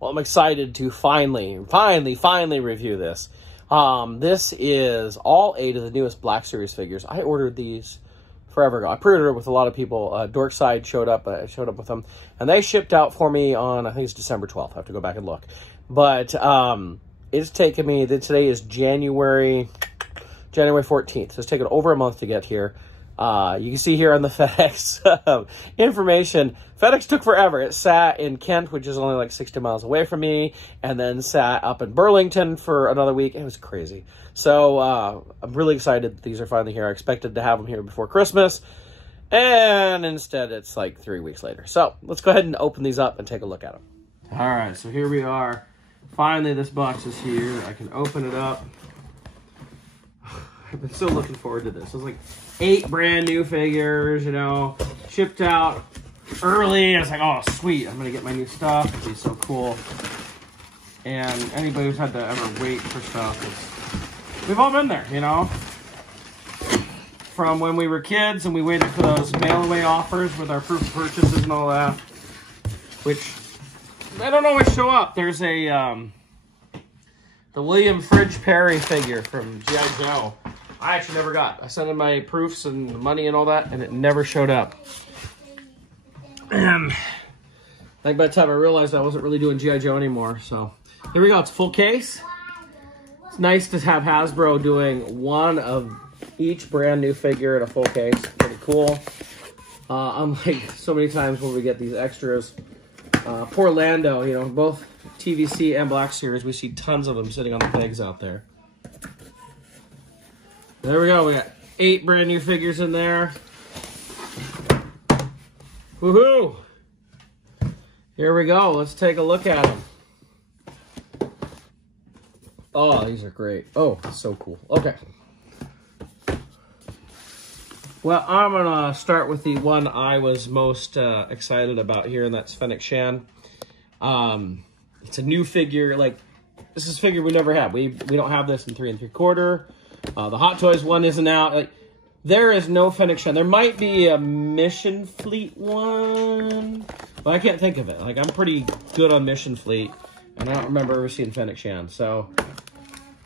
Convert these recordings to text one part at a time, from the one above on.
Well, I'm excited to finally review this. This is all 8 of the newest Black Series figures. I ordered these forever ago. I pre-ordered with a lot of people. Dorkside showed up. I showed up with them. And they shipped out for me on, I think it's December 12th. I have to go back and look. But it's taken me, today is January 14th. So it's taken over a month to get here. You can see here on the FedEx information, FedEx took forever. It sat in Kent, which is only like 60 miles away from me, and then sat up in Burlington for another week. It was crazy. So I'm really excited that these are finally here. I expected to have them here before Christmas, and instead it's like 3 weeks later. So let's go ahead and open these up and take a look at them. All right, so here we are. Finally, this box is here. I can open it up. I've been so looking forward to this. It was like 8 brand new figures, you know, shipped out early. I was like, oh, sweet, I'm going to get my new stuff. It'd be so cool. And anybody who's had to ever wait for stuff, we've all been there, you know. From when we were kids and we waited for those mail-away offers with our proof of purchases and all that, which I don't always show up. There's a, the William Fridge Perry figure from G.I. Joe. I actually never got. I sent in my proofs and money and all that, and it never showed up. And I think by the time I realized I wasn't really doing G.I. Joe anymore. So here we go. It's a full case. It's nice to have Hasbro doing one of each brand new figure in a full case. Pretty cool. Unlike so many times when we get these extras. Poor Lando, you know, both TVC and Black Series, we see tons of them sitting on the pegs out there. There we go. We got 8 brand new figures in there. Woohoo! Here we go. Let's take a look at them. Oh, these are great. Oh, so cool. Okay. Well, I'm going to start with the one I was most excited about here, and that's Fennec Shan. It's a new figure. Like, this is a figure we never had. We don't have this in 3 3/4. The Hot Toys one isn't out. Like, there is no Fennec Shan. There might be a Mission Fleet one, but I can't think of it. Like, I'm pretty good on Mission Fleet, and I don't remember ever seeing Fennec Shan. So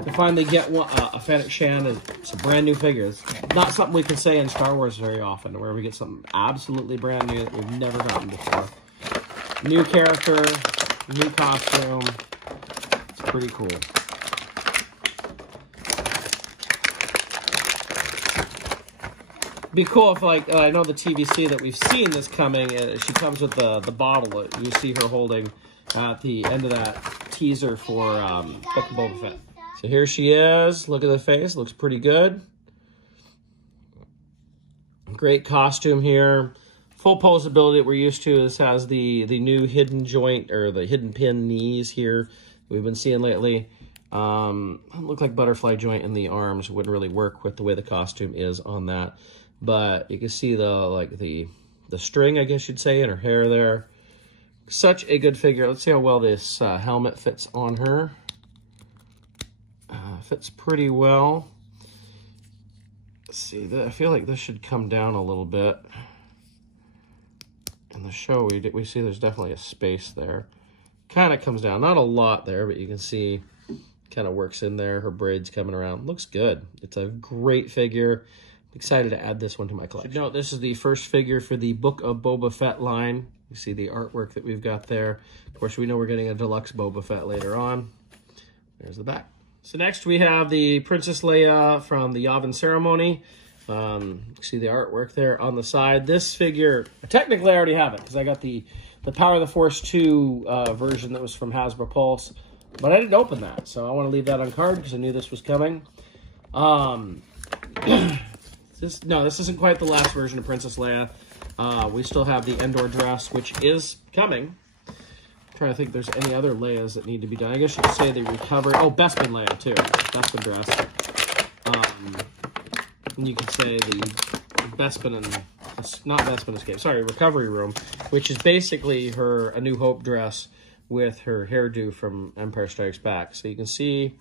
to finally get one, a Fennec Shan, it's a brand new figure. It's not something we can say in Star Wars very often, where we get something absolutely brand new that we've never gotten before. New character, new costume. It's pretty cool. Be cool if, like, I know the TVC that we've seen this coming, she comes with the bottle that you see her holding at the end of that teaser for Book of Boba Fett. So here she is. Look at the face. Looks pretty good. Great costume here. Full posability that we're used to. This has the new hidden joint, or the hidden pin knees here that we've been seeing lately. Look like butterfly joint in the arms. Wouldn't really work with the way the costume is on that. But you can see the string, I guess you'd say, in her hair there. Such a good figure. Let's see how well this helmet fits on her. Fits pretty well. Let's see. I feel like this should come down a little bit. In the show, we see there's definitely a space there. Kind of comes down. Not a lot there, but you can see kind of works in there. Her braids coming around. Looks good. It's a great figure. Excited to add this one to my collection. Should note, this is the first figure for the Book of Boba Fett line. You see the artwork that we've got there. Of course, we know we're getting a deluxe Boba Fett later on. There's the back. So next we have the Princess Leia from the Yavin ceremony. You see the artwork there on the side. This figure, technically I already have it because I got the Power of the Force 2 version that was from Hasbro Pulse. But I didn't open that, so I want to leave that on card because I knew this was coming. This isn't quite the last version of Princess Leia. We still have the Endor dress, which is coming. I'm trying to think if there's any other Leias that need to be done. I guess you could say they recovered. Oh, Bespin Leia, too. Bespin dress. And you could say the Bespin and... Not Bespin Escape. Sorry, Recovery Room, which is basically her A New Hope dress with her hairdo from Empire Strikes Back. So you can see...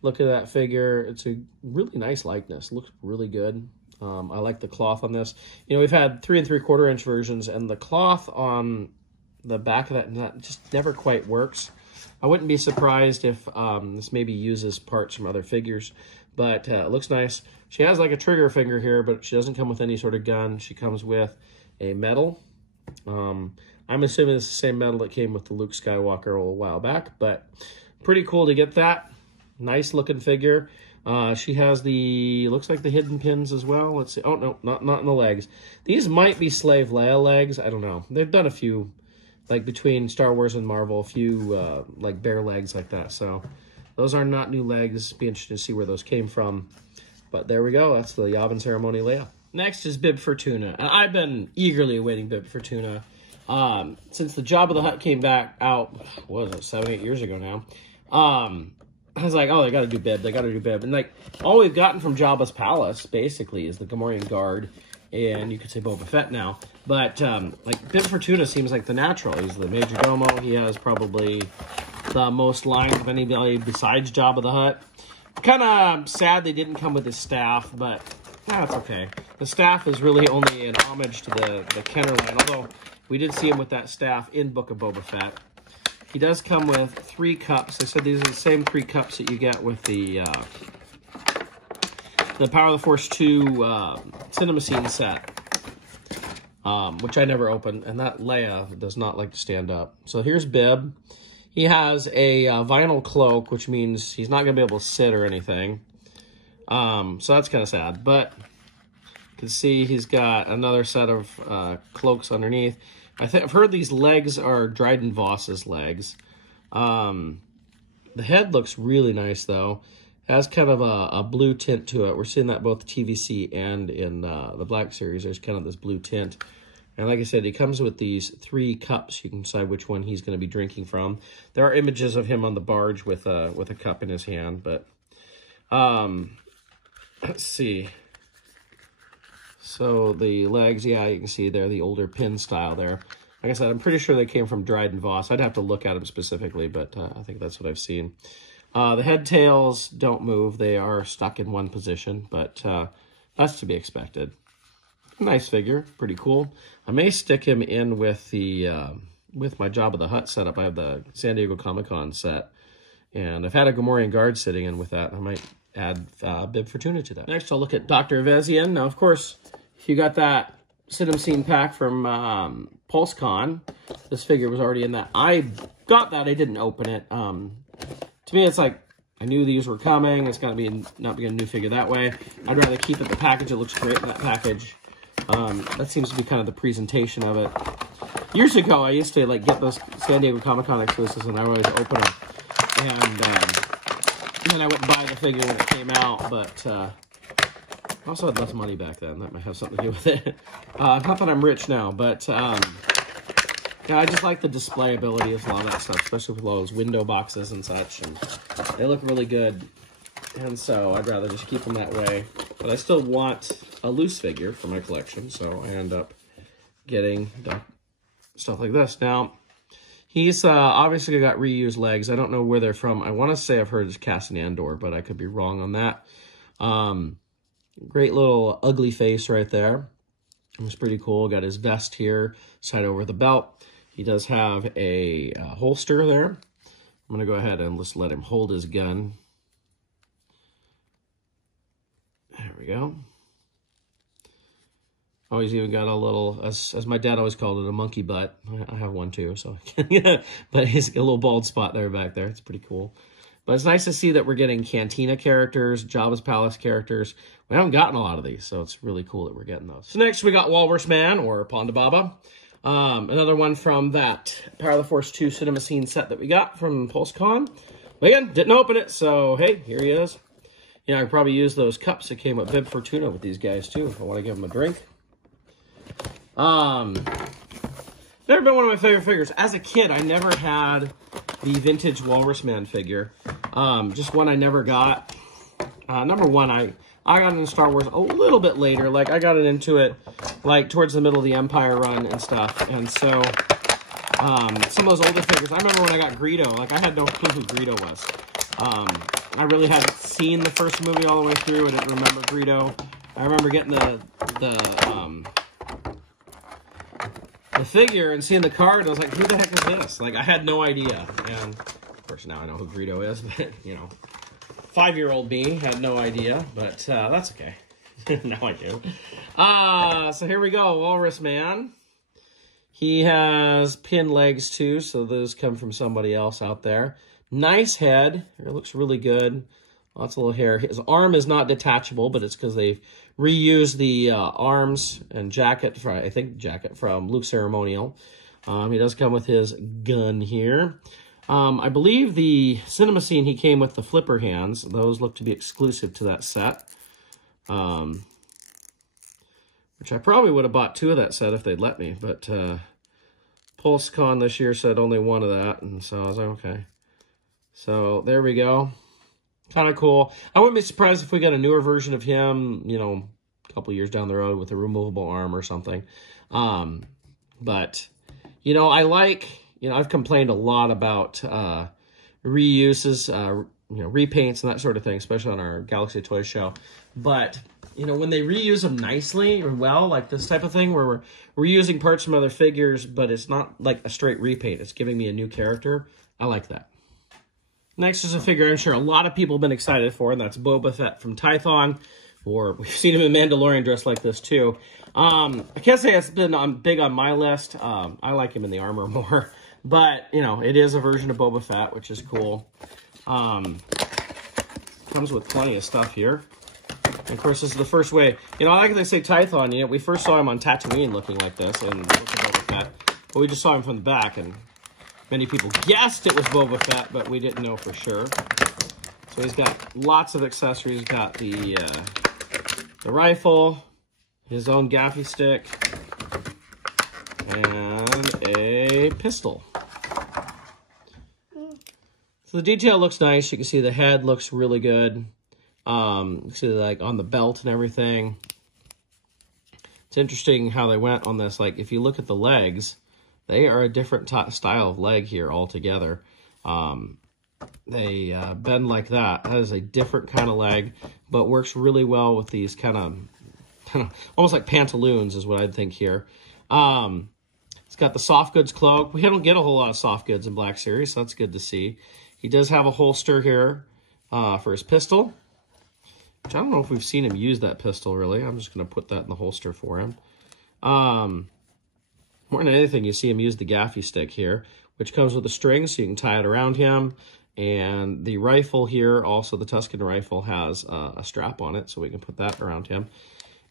Look at that figure. It's a really nice likeness. Looks really good. I like the cloth on this. You know, we've had 3 3/4 inch versions, and the cloth on the back of that just never quite works. I wouldn't be surprised if this maybe uses parts from other figures, but it looks nice. She has like a trigger finger here, but she doesn't come with any sort of gun. She comes with a medal. I'm assuming it's the same medal that came with the Luke Skywalker a little while back, but pretty cool to get that. Nice looking figure. She has the, looks like the hidden pins as well. Let's see. Oh, no, not in the legs. These might be Slave Leia legs. I don't know. They've done a few, like between Star Wars and Marvel, a few like bare legs like that. So those are not new legs. Be interested to see where those came from. But there we go. That's the Yavin Ceremony Leia. Next is Bib Fortuna. And I've been eagerly awaiting Bib Fortuna. Since the Jabba the Hutt came back out, what was it, 7, 8 years ago now. I was like, oh, they got to do Bib. They got to do Bib. And like, all we've gotten from Jabba's palace, basically, is the Gamorrean Guard. And you could say Boba Fett now. But, like, Bib Fortuna seems like the natural. He's the Major Domo. He has probably the most lines of anybody besides Jabba the Hutt. Kind of sad they didn't come with his staff, but that's okay. The staff is really only an homage to the Kenner line, although we did see him with that staff in Book of Boba Fett. He does come with 3 cups. They said these are the same 3 cups that you get with the Power of the Force 2 Cinema Scene set, which I never opened, and that Leia does not like to stand up. So here's Bib. He has a vinyl cloak, which means he's not going to be able to sit or anything. So that's kind of sad, but you can see he's got another set of cloaks underneath. I've heard these legs are Dryden Voss's legs. The head looks really nice, though. It has kind of a blue tint to it. We're seeing that both TVC and in the Black Series. There's kind of this blue tint. And like I said, he comes with these 3 cups. You can decide which one he's going to be drinking from. There are images of him on the barge with a cup in his hand, but let's see. So the legs, yeah, you can see there the older pin style there. Like I said, I'm pretty sure they came from Dryden Voss. I'd have to look at them specifically, but I think that's what I've seen. The head tails don't move. They are stuck in one position, but that's to be expected. Nice figure, pretty cool. I may stick him in with the with my Jabba the Hutt setup. I have the San Diego Comic-Con set, and I've had a Gamorrean Guard sitting in with that. I might add Bib Fortuna to that. Next, I'll look at Dr. Vezian. Now, of course, if you got that Cinema Scene pack from PulseCon, this figure was already in that. I got that. I didn't open it. To me, it's like, I knew these were coming. It's going to be not being a new figure that way. I'd rather keep it the package. It looks great in that package. That seems to be kind of the presentation of it. Years ago, I used to like get those San Diego Comic-Con exclusives, and I always open them. And then I wouldn't buy the figure when it came out, but I also had less money back then. That might have something to do with it. Not that I'm rich now, but yeah, I just like the display ability of a lot of that stuff, especially with all those window boxes and such. And they look really good, and so I'd rather just keep them that way. But I still want a loose figure for my collection, so I end up getting stuff like this. Now, he's obviously got reused legs. I don't know where they're from. I want to say I've heard it's Cassian Andor, but I could be wrong on that. Great little ugly face right there. It's pretty cool. Got his vest here, side over the belt. He does have a holster there. I'm going to go ahead and just let him hold his gun. There we go. Oh, he's even got a little, as my dad always called it, a monkey butt. I have one too, so but he's a little bald spot there back there. It's pretty cool. But it's nice to see that we're getting Cantina characters, Jabba's Palace characters. We haven't gotten a lot of these, so it's really cool that we're getting those. So next we got Walrus Man, or Ponda Baba. Another one from that Power of the Force 2 Cinema Scene set that we got from PulseCon. But again, didn't open it, so hey, here he is. Yeah, I could probably use those cups that came with Bib Fortuna with these guys too, if I want to give them a drink. Never been one of my favorite figures. As a kid, I never had the vintage Walrus Man figure. Just one I never got. Number one, I got into Star Wars a little bit later. Like, I got into it, like, towards the middle of the Empire run and stuff. And so, some of those older figures, I remember when I got Greedo, like, I had no clue who Greedo was. I really hadn't seen the first movie all the way through. I didn't remember Greedo. I remember getting the figure and seeing the card, I was like, who the heck is this? Like, I had no idea. And, of course, now I know who Greedo is, but, you know, 5-year-old me had no idea, but that's okay. Now I do. So here we go, Walrus Man. He has pin legs, too, so those come from somebody else out there. Nice head. It looks really good. Lots of little hair. His arm is not detachable, but it's because they've reused the arms and jacket, from Luke Ceremonial. He does come with his gun here. I believe the cinema scene he came with the flipper hands. Those look to be exclusive to that set. Which I probably would have bought 2 of that set if they'd let me, but PulseCon this year said only 1 of that, and so I was like, okay. So there we go. Kind of cool. I wouldn't be surprised if we got a newer version of him, you know, a couple years down the road with a removable arm or something. But, you know, I've complained a lot about reuses, you know, repaints and that sort of thing, especially on our Galaxy Toy Show. But, you know, when they reuse them nicely or well, like this type of thing where we're reusing parts from other figures, but it's not like a straight repaint. It's giving me a new character. I like that. Next is a figure I'm sure a lot of people have been excited for, and that's Boba Fett from Tython. Or we've seen him in Mandalorian dressed like this too. I can't say it's been big on my list. I like him in the armor more. But, you know, it is a version of Boba Fett, which is cool. Comes with plenty of stuff here. And of course, this is the first way. You know, I like they say Tython. You know, we first saw him on Tatooine looking like this and looking Boba Fett. But we just saw him from the back, and many people guessed it was Boba Fett, but we didn't know for sure. So he's got lots of accessories. He's got the rifle, his own gaffy stick, and a pistol. So the detail looks nice. You can see the head looks really good. You can see like on the belt and everything. It's interesting how they went on this. Like if you look at the legs, they are a different style of leg here altogether. They bend like that. That is a different kind of leg, but works really well with these kind of almost like pantaloons is what I'd think here. It's got the soft goods cloak. We don't get a whole lot of soft goods in Black Series, so that's good to see. He does have a holster here for his pistol, which I don't know if we've seen him use that pistol really. I'm just going to put that in the holster for him. More than anything, you see him use the gaffy stick here, which comes with a string, so you can tie it around him. And the rifle here, also the Tusken rifle, has a strap on it, so we can put that around him.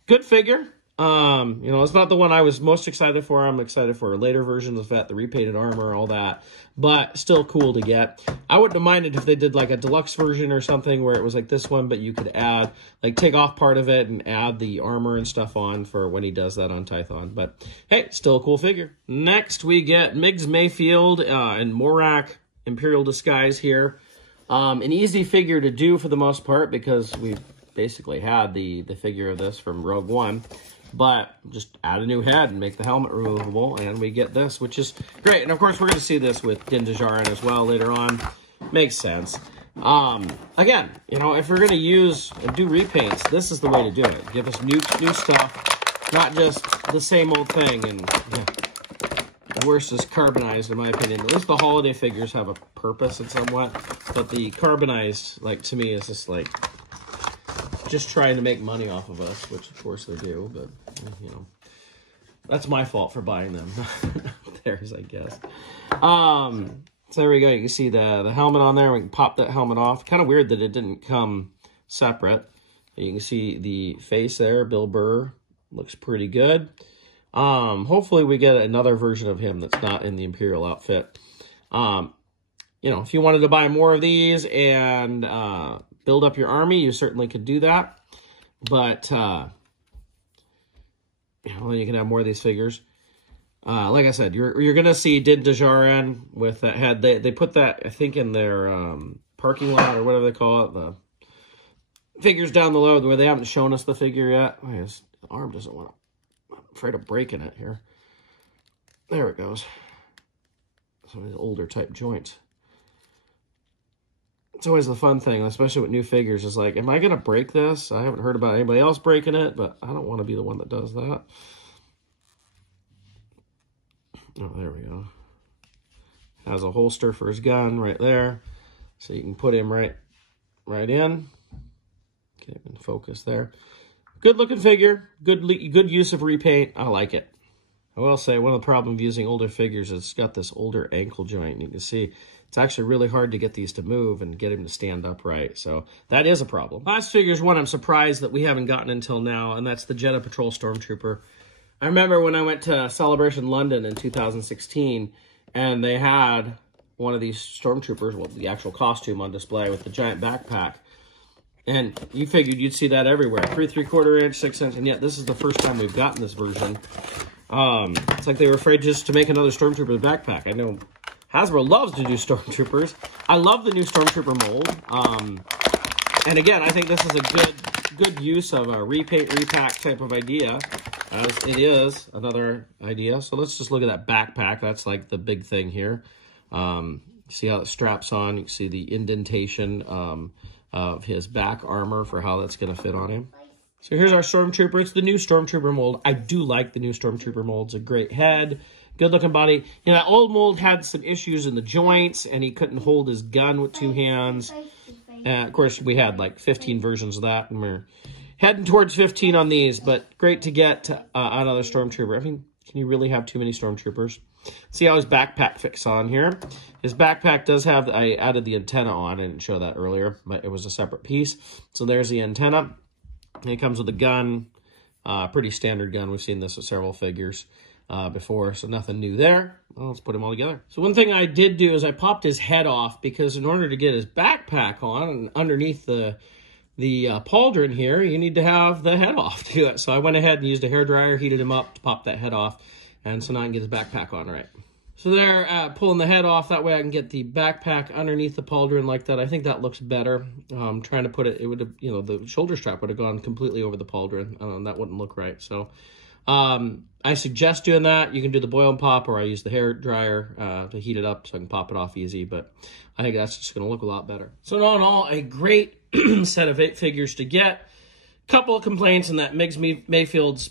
Good figure. You know, it's not the one I was most excited for. I'm excited for later versions of Fett, the repainted armor, all that. But still cool to get. I wouldn't have minded if they did like a deluxe version or something where it was like this one, but you could add, like take off part of it and add the armor and stuff on for when he does that on Tython. But hey, still a cool figure. Next, we get Migs Mayfeld and Morak Imperial Disguise here. An easy figure to do for the most part because we've basically had the figure of this from Rogue One. But just add a new head and make the helmet removable, and we get this, which is great. And of course, we're going to see this with Din Djarin as well later on. Makes sense. Again, you know, if we're going to use and do repaints, this is the way to do it. Give us new stuff, not just the same old thing. And yeah, the worst is carbonized, in my opinion. At least the holiday figures have a purpose in somewhat, but the carbonized, like to me, is just like just trying to make money off of us, which of course they do, but you know, that's my fault for buying them. Theirs, I guess. So there we go. You can see the helmet on there. We can pop that helmet off. Kind of weird that it didn't come separate. You can see the face there. Bill Burr looks pretty good. Hopefully we get another version of him that's not in the Imperial outfit. You know, if you wanted to buy more of these and build up your army, you certainly could do that. But you know, you can have more of these figures. Like I said, you're gonna see Din Djarin with that head. They put that, I think, in their parking lot or whatever they call it. The figures down the road where they haven't shown us the figure yet. Oh, his arm doesn't want to. I'm afraid of breaking it here. There it goes. Some of these older type joints. It's always the fun thing, especially with new figures, is like, am I going to break this? I haven't heard about anybody else breaking it, but I don't want to be the one that does that. Oh, there we go. Has a holster for his gun right there. So you can put him right in. Get him in focus there. Good looking figure. Good use of repaint. I like it. I will say one of the problems of using older figures is it's got this older ankle joint. And you can see it's actually really hard to get these to move and get him to stand upright. So that is a problem. Last figure is one I'm surprised that we haven't gotten until now, and that's the Jedha Patrol Stormtrooper. I remember when I went to Celebration London in 2016, and they had one of these Stormtroopers, well, the actual costume on display with the giant backpack. And you figured you'd see that everywhere. 3 3/4 inch, 6 inch, and yet this is the first time we've gotten this version. It's like they were afraid just to make another Stormtrooper backpack. I know Hasbro loves to do Stormtroopers. I love the new Stormtrooper mold. And again, I think this is a good use of a repaint, repack type of idea, as it is another idea. So let's just look at that backpack. That's like the big thing here. See how it straps on. You can see the indentation of his back armor for how that's going to fit on him. So here's our Stormtrooper. It's the new Stormtrooper mold. I do like the new Stormtrooper mold. It's a great head, good looking body. You know, that old mold had some issues in the joints, and he couldn't hold his gun with 2 hands. Of course, we had like 15 versions of that, and we're heading towards 15 on these, but great to get another Stormtrooper. I mean, can you really have too many Stormtroopers? See how his backpack fits on here. His backpack does have, I added the antenna on. I didn't show that earlier, but it was a separate piece. So there's the antenna. And it comes with a gun, pretty standard gun. We've seen this with several figures before, so nothing new there. Well, let's put them all together. So one thing I did do is I popped his head off, because in order to get his backpack on, and underneath the pauldron here, you need to have the head off to do it. So I went ahead and used a hairdryer, heated him up to pop that head off. And so now I can get his backpack on right. So there, pulling the head off, that way I can get the backpack underneath the pauldron like that. I think that looks better. Trying to put it would have, you know, the shoulder strap would have gone completely over the pauldron. That wouldn't look right. So I suggest doing that. You can do the boil and pop, or I use the hair dryer to heat it up so I can pop it off easy. But I think that's just going to look a lot better. So all in all, a great set of 8 figures to get. Couple of complaints in that Migs Mayfeld's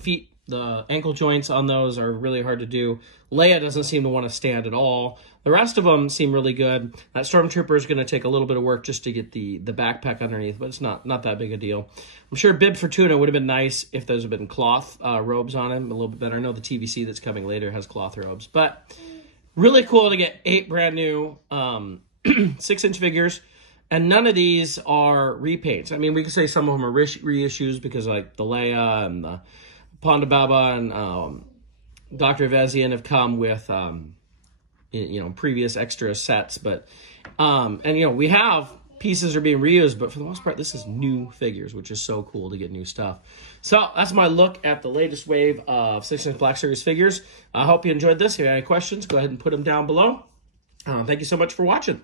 feet. The ankle joints on those are really hard to do. Leia doesn't seem to want to stand at all. The rest of them seem really good. That Stormtrooper is going to take a little bit of work just to get the backpack underneath, but it's not that big a deal. I'm sure Bib Fortuna would have been nice if those had been cloth robes on him, a little bit better. I know the TVC that's coming later has cloth robes, but really cool to get 8 brand new 6-inch figures. And none of these are repaints. I mean, we could say some of them are reissues, because like the Leia and the Ponda Baba and Dr. Vezian have come with, you know, previous extra sets. But, and, you know, we have pieces are being reused, but for the most part, this is new figures, which is so cool to get new stuff. So that's my look at the latest wave of 6-inch Black Series figures. I hope you enjoyed this. If you have any questions, go ahead and put them down below. Thank you so much for watching.